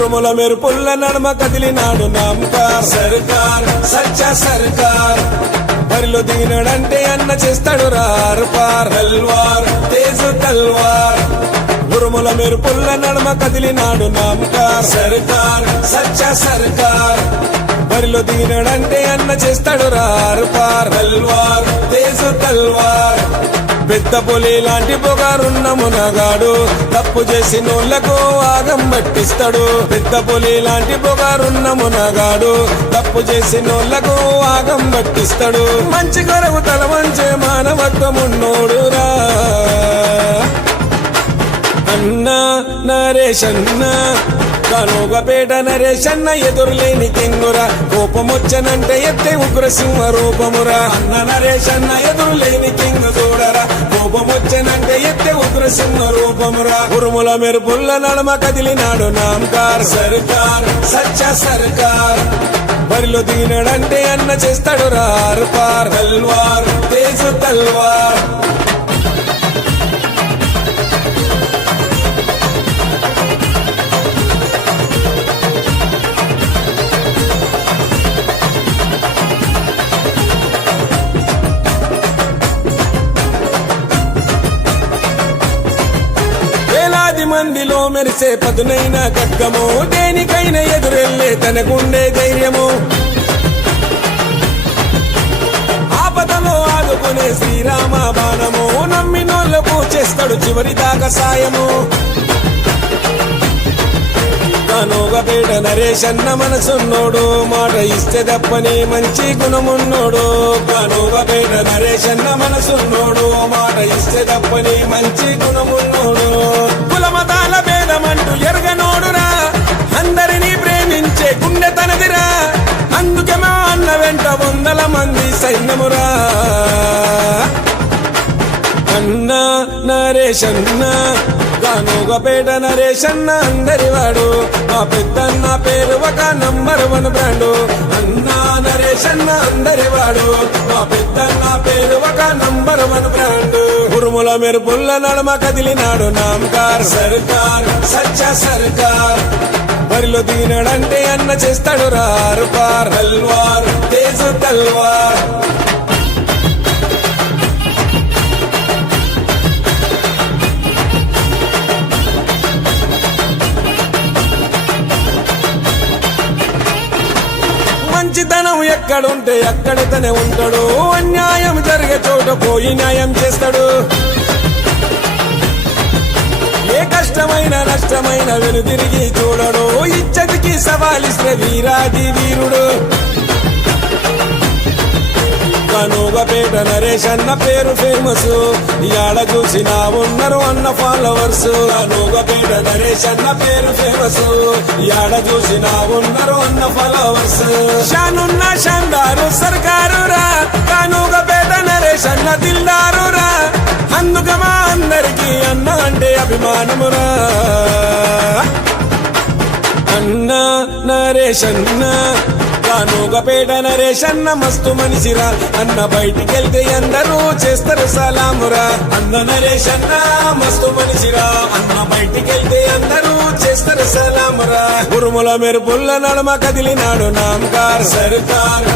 ఉరుముల మెరుపుల్ల నడుమ కదిలినాడు నామకార్. సర్కార్ సచ్చ సర్కార్. బరిలో దిగినాడంటే అన్న చేస్తాడు రార్ పార్. హల్వార్ తేజు తల్వార్. ఉరుముల మెరుపుల్ల నడుమ కదిలినాడు నామకార్. సర్కార్ సచ్చ సర్కార్. బరిలో దిగినాడంటే అన్న చేస్తాడు రార్ పార్. హల్వార్ తేజు తల్వార్. పెద్ద పులి లాంటి పొగారున్న మునగాడు. తప్పు చేసినోళ్ళకు ఆగం పట్టిస్తాడు. పెద్ద పులి లాంటి పొగారున్న మునగాడు. తప్పు చేసినోళ్ళకు ఆగం పట్టిస్తాడు. మంచి కొరకు తల మంచి మానవత్వం ఉన్నోడురా. నరేషన్న కనుగపేట నరేషన్న ఎదురులేని కింగురా. కోపమొచ్చనంటే ఎత్తే ఉగ్ర సింహ రూపమురా. అన్న నరేషన్న ఎదురులేని కింగు చూడరా. కోపమొచ్చనంటే ఎత్తే ఉగ్ర సింహ రూపమురా. ఉరుముల మెరుపుల్ల నడమ కదిలినాడు నాంకార్. సర్కార్ సచ్చ సర్కార్. బరిలో దిగినాడంటే అన్న చేస్తాడు రార్ పార్. తల్వార్ తేజు తల్వార్. మందిలో మెరిసే పదునైన ఖడ్గము దేనికైనా ఎదురెళ్ళే తనకుండే ధైర్యము. ఆపదలో ఆదుకునే శ్రీరామ బాణము నమ్మినోళ్ళకు చేస్తాడు చివరి దాకా సాయము. కానోగపేట నరేషన్న మనసున్నోడు. మాట ఇస్తే తప్పని మంచి గుణమున్నోడు. కానోగపేట నరేషన్న మనసున్నోడు. మాట ఇస్తే తప్పని మంచి గుణమున్నోడు. కులమతాల భేదమంటూ ఎరగనోడురా. అందరినీ ప్రేమించే గుండె తనదిరా. అందుకే మా అన్న వెంట వందల మంది సైన్యమురా. అన్న నరేషన్న గానుగపేట నరేషన్న అందరివాడు. మా పెద్దన్న పేరు ఒక నంబర్ వన్ బ్రాండు అన్న నరేషన్న అందరివాడు. మా పెద్దన్న పేరు ఒక నంబర్ వన్ బ్రాండు ఉరుముల మెరుపుల్ల నడమ కదిలినాడు నామకార్ సర్కార్ సచ్చ సర్కార్. బరిలో దిగినాడంటే అన్న చేస్తాడు రారు పార్. హల్వార్ తేజు తల్వార్. మంచితనం ఎక్కడుంటే అక్కడితనే ఉంటాడు. అన్యాయం జరిగే చోట పోయి న్యాయం చేస్తాడు. ఏ కష్టమైన నష్టమైన వెనుతిరిగి చూడడు. ఇచ్చటికి సవాలిస్తే వీరాది వీరుడు. కనుగపేట నరేష్ అన్న పేరు ఫేమస్ ఇయాడ చూసినా ఉన్నారు అన్న ఫాలోవర్స్ కనుగపేట నరేష్ అన్న పేరు ఫేమస్ ఇయాడ చూసినా ఉన్నారు అన్న ఫాలోవర్స్ షానున్న షాందారు సర్కారు రా కానుగపేట నరేష్ అన్న దిల్దారు రా అందుకమా అందరికి అన్న అంటే అభిమానమురా. అన్న నరేష్ అన్న కానుగపేట నరేష్ అన్న మస్తు మనిషిరా అన్న బయటికెళ్తే అందరూ చేస్తారు సలామురా అన్న నరేష్ అన్న మస్తు మనిషిరా అన్న బయటికెళ్తే అందరూ చేస్తారు సలామురా ఉరుముల మెరుపుల్ల నడమ కదిలినాడు నామకార్. సర్కార్.